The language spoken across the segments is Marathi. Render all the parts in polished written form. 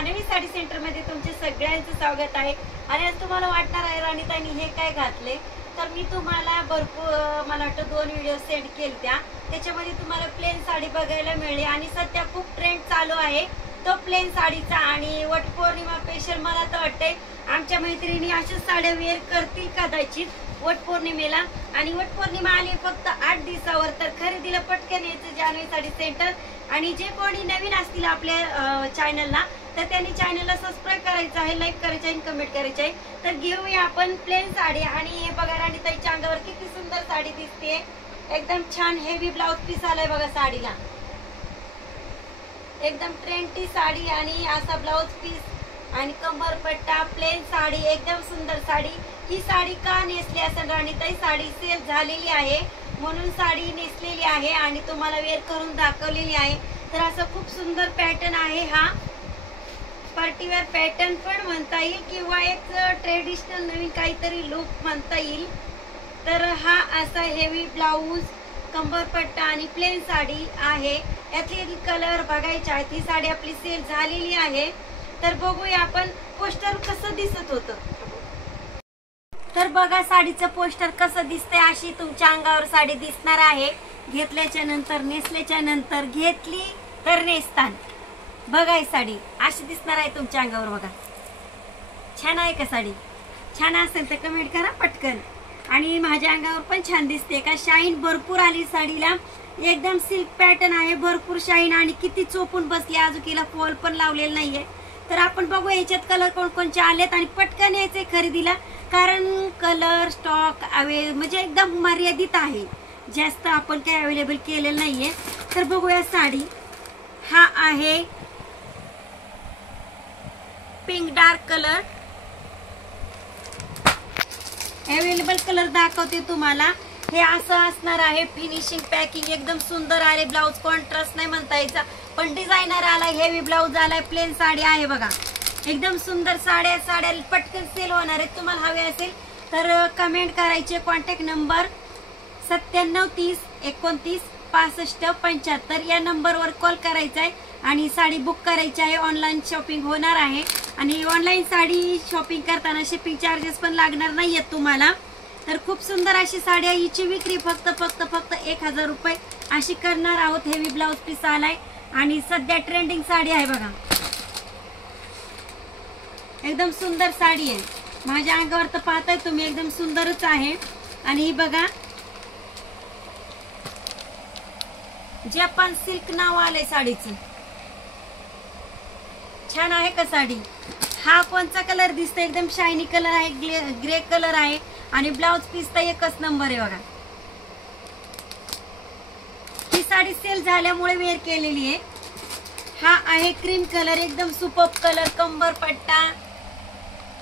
जान्हवी साडी सेंटर मध्ये तुमचे सगळ्यांचं स्वागत आहे। आणि आज तुम्हाला वाटणार आहे राणीताईंनी हे काय घातले, तर मी तुम्हाला भरपूर मला वाटतं 2 व्हिडिओ सेंड केलत्या, त्याच्यामध्ये तुम्हाला प्लेन साडी बघायला मिळाली। आणि सध्या खूप ट्रेंड चालू आहे तो प्लेन साडीचा। आणि वटपौर्णिमा स्पेशल मला तर वाटतंय आमच्या मैत्रिणी अशाच साड्या वेअर करतील कदाचित वटपौर्णिमेला। आणि वटपौर्णिमा आली फक्त 8 दिवसावर, तर खरेदीला पटकन यायचं जान्हवी साडी सेंटर। आणि जे कोणी नवीन असतील आपल्या चॅनलला तर त्यांनी चॅनलला सबस्क्राइब करायचं आहे, लाईक करायचं आहे, कमेंट करायचं आहे। तर घेऊया आपण प्लेन साडी। आणि हे बघा राणीताईच्या अंगावर किती सुंदर साडी दिसते, एकदम छान हेवी ब्लाउज पीस आलाय बघा साडीला, एकदम ट्रेंडी साडी आणि असा ब्लाउज पीस आणि कमरपट्टा, प्लेन साडी, एकदम सुंदर साडी। ही साडी का नेसली असेल राणीताई, साडी सेल झालेली आहे म्हणून साडी नेसलेली आहे आणि तुम्हाला वेअर करून दाखवलेली आहे। तर असं खूप सुंदर पॅटर्न आहे, हा पार्टीवेअर पॅटर्न पण म्हणता येईल किंवा एक ट्रेडिशनल नवीन काहीतरी लुक म्हणता येईल। तर हा असा हेवी ब्लाउज, कंबरपट्टा आणि प्लेन साडी आहे। यातले कलर बघायचे आहेत। ही साडी आपली सेल झालेली आहे, तर बघूया आपण पोस्टर कसं दिसत होतं। तर बघा साडीचं पोस्टर कसं दिसतंय, अशी तुमच्या अंगावर साडी दिसणार आहे घेतल्याच्या नंतर, नेसल्याच्या नंतर, घेतली तर नेसताना बघा ही साडी अशी दिसणार आहे तुमच्या अंगावर। बघा छान आहे का साडी? छान असेल तर कमेंट करा पटकन। आणि माझ्या अंगावर पण छान दिसते का? शाईन भरपूर आली साडीला, एकदम सिल्क पॅटर्न आहे, भरपूर शाईन आणि किती चोपून बसली, आजूकीला फॉल पण लावलेला नाहीये। तर आपण बघू याच्यात कलर कोणकोणचे आलेत आणि पटकन यायचे खरेदीला, कारण कलर स्टॉक म्हणजे एकदम मर्यादित आहे, जास्त आपण काही अवेलेबल केलेलं नाहीये। तर बघूया साडी, हा आहे pink dark colour, available colour दाखवते तुम्हाला। हे असं असणार आहे, फिनिशिंग पॅकिंग एकदम सुंदर आले, ब्लाउज कॉन्ट्रास्ट नाही म्हणता यायचा पण डिझायनर आलाय, हेवी ब्लाउज आलाय, प्लेन साडी आहे बघा, एकदम सुंदर साड्या पटकन सेल होणार आहेत। तुम्हाला हवे असेल तर कमेंट करायचे, कॉन्टॅक्ट नंबर 97 30 29 65 75 या नंबरवर कॉल करायचा आहे आणि साडी बुक करायची आहे। ऑनलाईन शॉपिंग होणार आहे आणि ऑनलाईन साडी शॉपिंग करताना शिपिंग चार्जेस पण लागणार नाहीयेत तुम्हाला। तर खूप सुंदर अशी साडी आहे, हिची विक्री फक्त 1000 रुपये अशी करणार आहोत। हेवी ब्लाउज पीस आलाय आणि सध्या ट्रेंडिंग साडी आहे बघा, एकदम सुंदर साडी आहे। माझ्या अंगावर तर पाहताय तुम्ही, एकदम सुंदरच आहे। आणि ही बघा जपान सिल्क नाव आलंय साडीचं, छान आहे का साडी? हा कोणता कलर दिसतोय? एकदम शायनी कलर आहे, ग्रे कलर आहे आणि ब्लाउज पीस तर एकच नंबर आहे बघा। ही साडी सेल झाल्यामुळे वेअर केलेली आहे। हा आहे क्रीम कलर, एकदम सुपर कलर, कंबर पट्टा,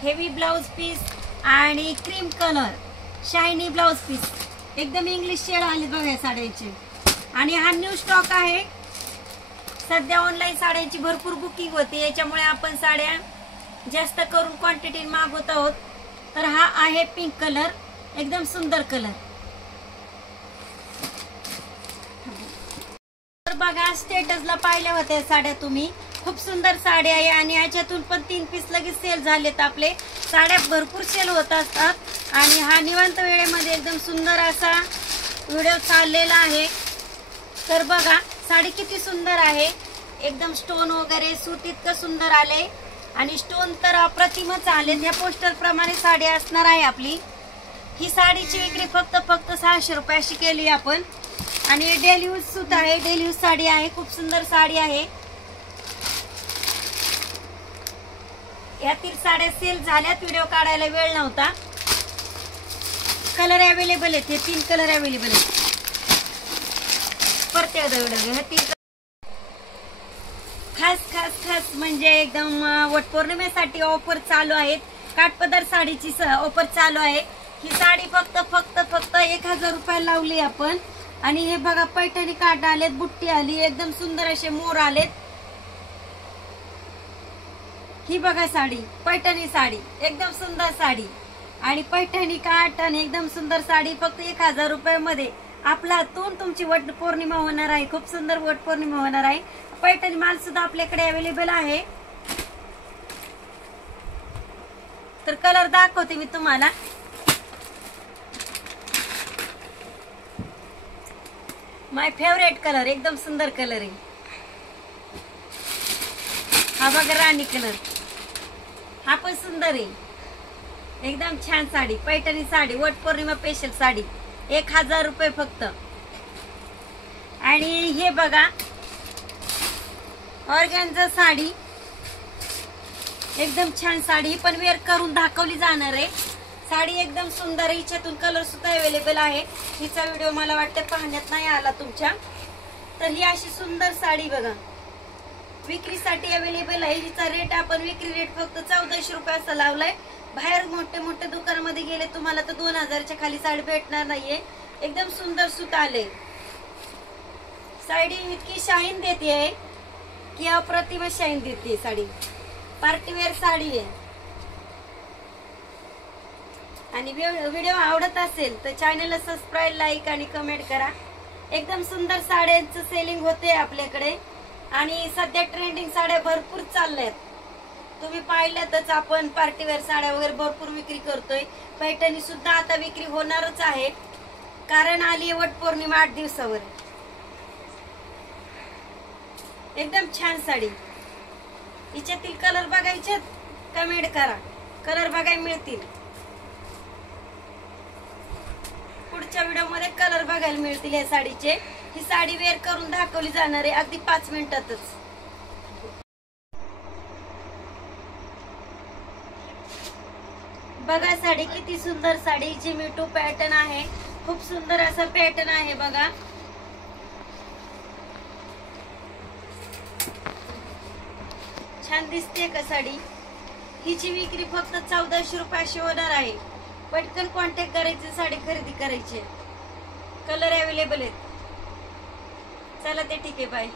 हेवी ब्लाउज पीस आणि cream colour, shiny blouse piece, एकदम इंग्लिश शेड आले बघा साड्याचे। आणि हा न्यू स्टॉक आहे, सध्या ऑनलाईन साड्यांची भरपूर बुकिंग होते, याच्यामुळे आपण साड्या जास्त करून क्वांटिटी मागवत आहोत। तर हा आहे पिंक कलर, एकदम सुंदर कलर। तर बघा स्टेटसला पाहिल्या होत्या साड्या तुम्ही, खूप सुंदर साडी आहे आणि याच्यातून पण 3 पीस लगेच सेल झालेत आपले। साड्या भरपूर सेल होत असतात आणि हा निवांत वेळेमध्ये एकदम सुंदर असा व्हिडिओ चाललेला आहे। तर बघा साडी किती सुंदर आहे, एकदम स्टोन वगैरे सूत इतकं सुंदर आले आणि स्टोन तर अप्रतिमच आले। या पोस्टर प्रमाणे साडी असणार आहे आपली। ही साडीची विक्री फक्त 600 रुपये अशी केली आपण। आणि डेली यूज सूत आहे, डेली यूज साडी आहे, खूप सुंदर साडी आहे। यातील साड्या सेल झाल्यात, व्हिडिओ काढायला वेळ नव्हता। कलर अवेलेबल आहेत, हे 3 कलर अवेलेबल आहेत। खास म्हणजे एकदम वटपौर्णिमेसाठी ऑफर चालू आहेत, काठपदर साडीची ऑफर चालू आहे। ही साडी फक्त 1000 रुपये लावली आपण। आणि हे बघा पैठणी काठ आलेत, बुट्टी आली, एकदम सुंदर असे मोर आलेत। ही बघा साडी, पैठणी साडी, एकदम सुंदर साडी आणि पैठणी काठ आणि एकदम सुंदर साडी फक्त 1000 रुपये मध्ये आपल्यातून तुमची वटपौर्णिमा होणार आहे। खूप सुंदर वटपौर्णिमा होणार आहे। पैठणी माल सुद्धा आपल्याकडे अवेलेबल आहे। तर कलर दाखवते मी तुम्हाला। माय फेवरेट कलर, एकदम सुंदर कलर आहे हा बघा, राणी कलर, हा पण सुंदर आहे, एकदम छान साडी, पैठणी साडी, वट पौर्णिमा स्पेशल साडी, 1000 रुपये फक्त। आणि हे बघा ऑर्गॅन्झा साडी, एकदम छान साडी, पण वेअर करून दाखवली जाणार आहे। साडी एकदम सुंदर आहे, हिच्यातून कलर सुद्धा अवेलेबल आहे। हिचा व्हिडिओ मला वाटतं पाहण्यात नाही आला तुमच्या। तर ही अशी सुंदर साडी बघा, विक्रीसाठी अवेलेबल आहे। हिचा रेट आपण विक्री रेट फक्त 1400 रुपये असा लावलाय। बाहेर मोठे मोठे दुकानामध्ये गेले तुम्हाला तर 2000च्या खाली साडी भेटणार नाहीये। एकदम सुंदर सूत आले, साडी इतकी शाईन देते की अप्रतिम शाईन देते साडी, पार्टीवेअर साडी आहे। आणि व्हिडिओ आवडत असेल तर चॅनलला सबस्क्राइब, लाईक आणि कमेंट करा। एकदम सुंदर साड्यांचं सेलिंग होते आपल्याकडे आणि सध्या ट्रेंडिंग साड्या भरपूर चालल्यात, तुम्ही पाहिल्यातच। आपण पार्टीवेअर साड्या वगैरे भरपूर विक्री करतोय। पैठणी सुद्धा आता विक्री होणारच आहे, कारण आली वट पौर्णिमा 8 दिवसावर। एकदम छान साडी, हिच्यातील कलर बघायचे कमेंट करा, कलर बघायला मिळतील। पुढच्या व्हिडिओ मध्ये कलर बघायला मिळतील या साडीचे। ही साडी वेअर करून दाखवली जाणार आहे अगदी 5 मिनिटातच। बघा साडी किती सुंदर साडी, जी मिटू पॅटर्न आहे, खूप सुंदर असा पॅटर्न आहे बघा। छान दिसते का साडी? हिची विक्री फक्त 1400 रुपयाशी होणार आहे। पटकन कॉन्टॅक्ट करायचे, साडी खरेदी करायची, कलर अवेलेबल आहेत। चला ते ठीक आहे, बाय।